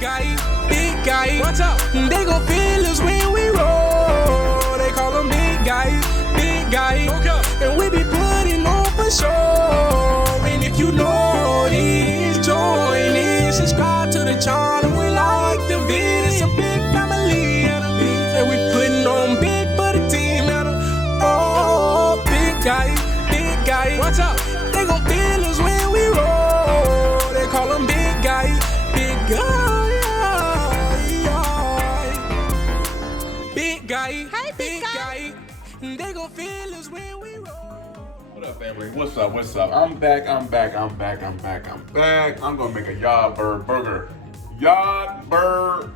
big guy. Watch out, they gon' feel us when we roll. They call them big guy, big guy. Okay. And we be putting on for sure. And if you know this, join in, subscribe to the channel. We like the vid, it's a big family. And we putting on big for the team. Oh, big guy, big guy. Watch out, they gon' feel us when we roll. They call them big guy, big guy. Big guy, hey, big guy. They gon' feel us when we roll. What up, family? What's up? What's up? I'm back. I'm gonna make a Yardbird burger. Yardbird.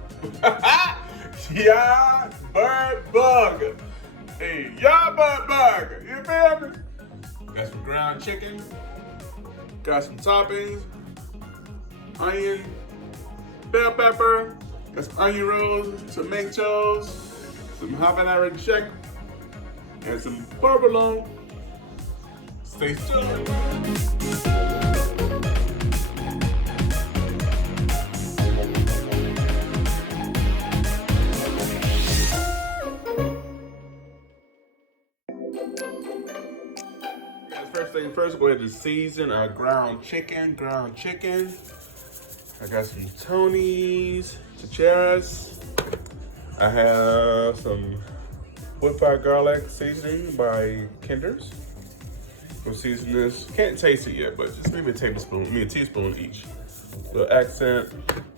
Yardbird burger. Hey, Yardbird burger. You feel me? Got some ground chicken. Got some toppings. Onion. Bell pepper. Got some onion rolls. Some tomatoes. Some habanero check. And some provolone. Stay tuned. First thing first, go ahead and season our ground chicken. I got some Tony's, chicharas. I have some wood fire garlic seasoning by Kinder's. We'll season this. Can't taste it yet, but just maybe a teaspoon each. Little accent,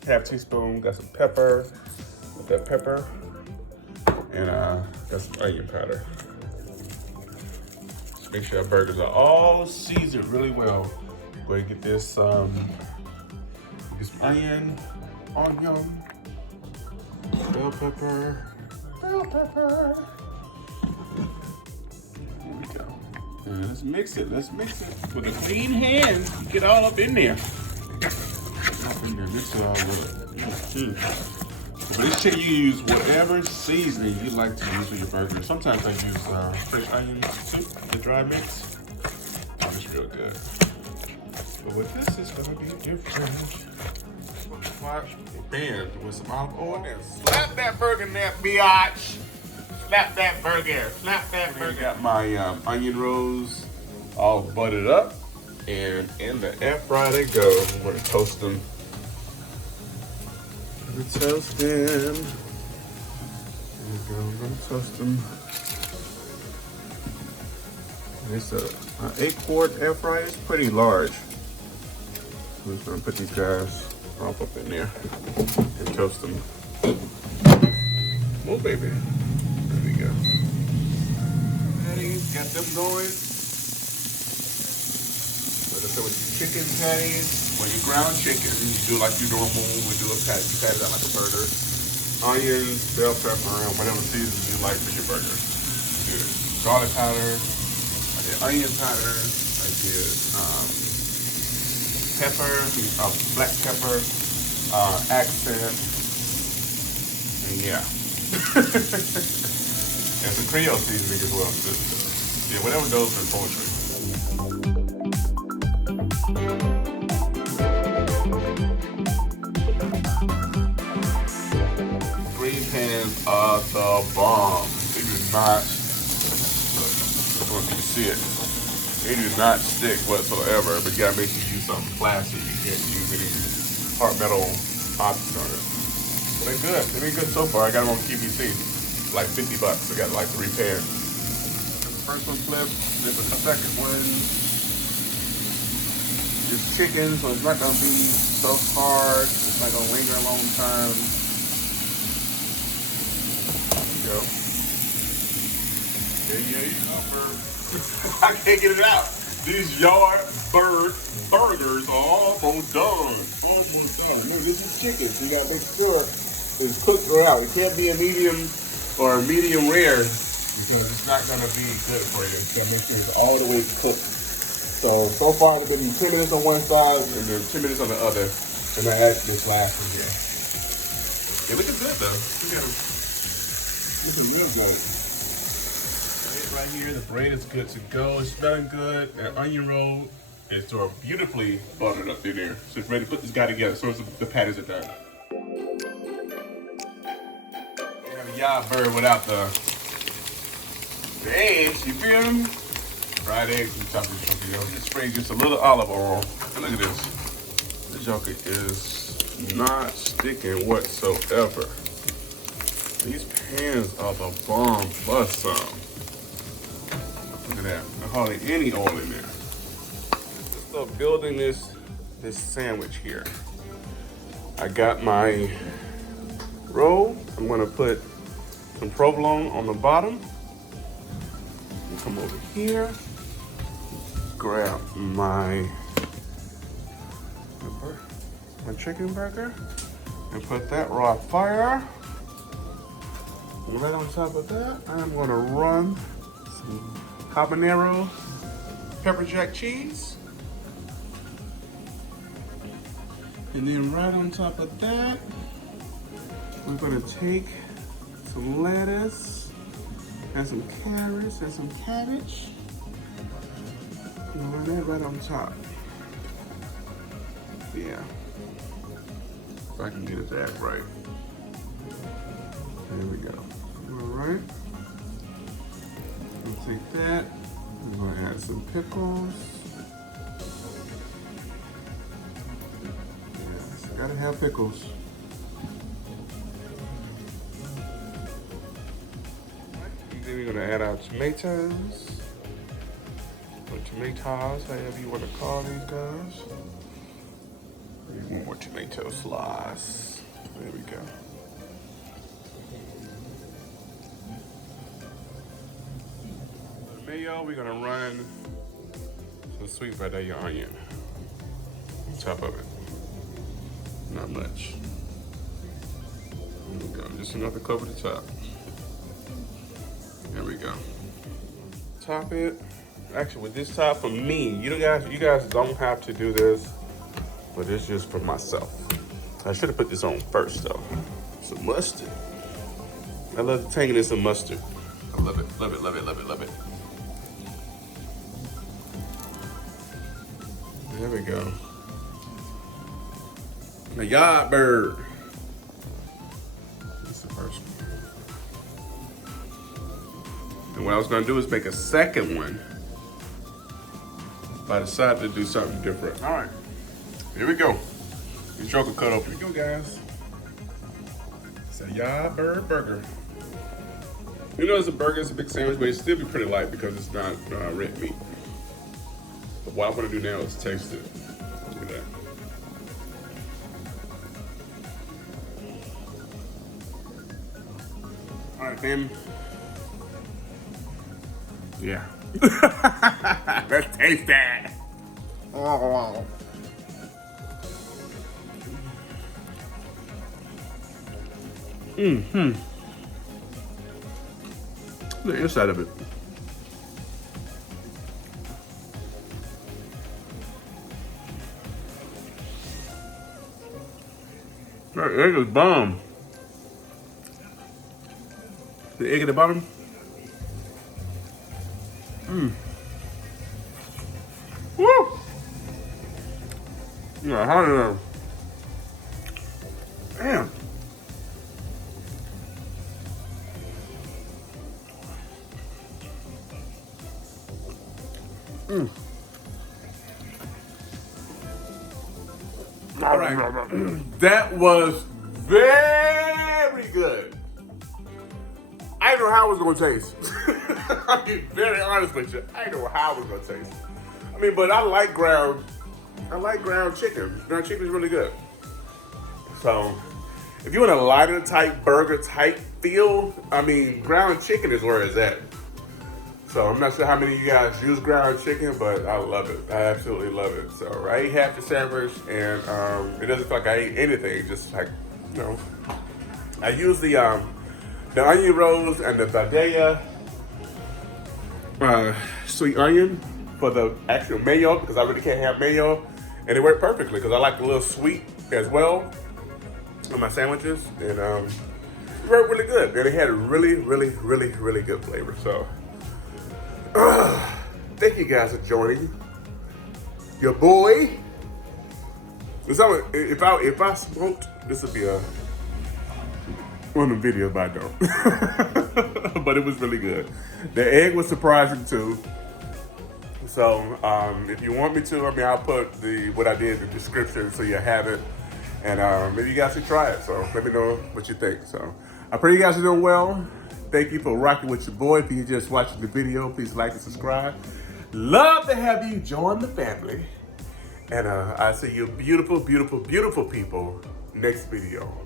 half teaspoon. Got some pepper, with that pepper, and got some onion powder. Just make sure our burgers are all seasoned really well. Go ahead and get this, get some onion, bell pepper. Here we go. And let's mix it with a clean hand. Get all up in there. Mix it all up. For this chicken, you use whatever seasoning you like to use for your burger. Sometimes I use fresh onion soup, the dry mix. Oh, it's real good. But with this, it's gonna be different. Watch the pan with some olive oil and slap that burger in that biatch. Slap that burger. Got my onion rolls all buttered up, and in the air fryer they go. I'm gonna toast them. I'm gonna toast them. It's an 8-quart air fryer. It's pretty large. I'm just gonna put these guys all up in there and toast them. Oh baby. There we go. Patties, got them going. Like I said, with your chicken patties, when you ground chicken, you do like you normal. We do a patty. You patty that like a burger. Onions, bell pepper, and whatever seasons you like for your burger. I did garlic powder. I did onion powder. I did pepper, black pepper, accent, and yeah. And some Creole seasoning as well. Yeah, whatever goes in poultry. Green pans are the bomb. They do not, look, I want you to see it. They do not stick whatsoever, but you gotta make sure you use something plastic. You can't use any hard metal options on it. But they're good. They've been good so far. I got them on QVC, like $50. I got like 3 pairs. The first one flipped, then the second one. It's chicken, so it's not gonna be so hard. It's not gonna linger a long time. There you go. Yeah, you go, bird. I can't get it out. These Yardbird burgers are almost done. No, this is chicken. So you gotta make sure it's cooked throughout. It can't be a medium or a medium rare because it's not gonna be good for you. You gotta make sure it's all the way cooked. So far it's been 10 minutes on one side and then 10 minutes on the other. And I add this last one here. They're looking good though. Look at them. Looking real good. Right here, the bread is good to go. It's smelling good. That onion roll is sort of beautifully buttered up in there. So it's ready to put this guy together as soon as the patties are done. yard bird without the eggs, you feel me? Fried eggs and chop this joker, yo. Just spray just a little olive oil. And look at this. This joker is not sticking whatsoever. These pans are the bomb plus some. Look at that. There's hardly any oil in there. Let's start building this sandwich here. I got my roll. I'm gonna put some provolone on the bottom. Come over here, grab my chicken burger and put that raw fire. And right on top of that, I'm gonna run some habanero pepper jack cheese. And then right on top of that, we're gonna take some lettuce and some carrots and some cabbage. And run that right on top. Yeah. If I can get it that right. There we go. All right. We'll take that. We're gonna add some pickles. Yes, gotta have pickles. Then we're gonna add our tomatoes, or tomatoes, however you want to call these guys. One more tomato slice. There we go. The mayo, we're gonna run some sweet Vidalia onion on top of it. Not much. There we go. Just enough to cover the top. There we go. Top it. Actually, with this top, for me, you guys don't have to do this, but it's just for myself. I should have put this on first, though. Some mustard. I love the tanginess of mustard. I love it, love it, love it, love it, love it. There we go. The yard bird. That's the first one. And what I was gonna do is make a second one, but I decided to do something different. All right, here we go. This joker cut open. Here we go, guys. It's a yard bird burger. You know, it's a burger, it's a big sandwich, but it still be pretty light because it's not red meat. But what I'm gonna do now is taste it. Look at that. All right, fam. Yeah. Let's taste that. Oh. Mm-hmm. The inside of it. That egg is bomb. The egg at the bottom. Mmm. Woo! Yeah, hot enough. Damn. Mm. All right. That was very good. I didn't know how it was gonna taste. I'll be very honest with you. I didn't know how it was gonna taste. I mean, but I like ground chicken. Ground chicken is really good. So, if you want a lighter type burger type feel, I mean, ground chicken is where it's at. So I'm not sure how many of you guys use ground chicken, but I love it. I absolutely love it. So I ate half the sandwich, and it doesn't feel like I ate anything. Just like, you know, I use the onion rolls and the Vidalia sweet onion for the actual mayo, because I really can't have mayo, and it worked perfectly because I like a little sweet as well on my sandwiches, and it worked really good. And it had a really, really, really, really good flavor. So. Thank you guys for joining. Your boy. If I smoked, this would be on the video, but I don't. But it was really good. The egg was surprising too. So if you want me to, I mean, I'll put what I did in the description so you have it. And maybe you guys should try it. So let me know what you think. So I pray you guys are doing well. Thank you for rocking with your boy. If you're just watching the video, please like and subscribe. Love to have you join the family. And I see you beautiful, beautiful, beautiful people next video.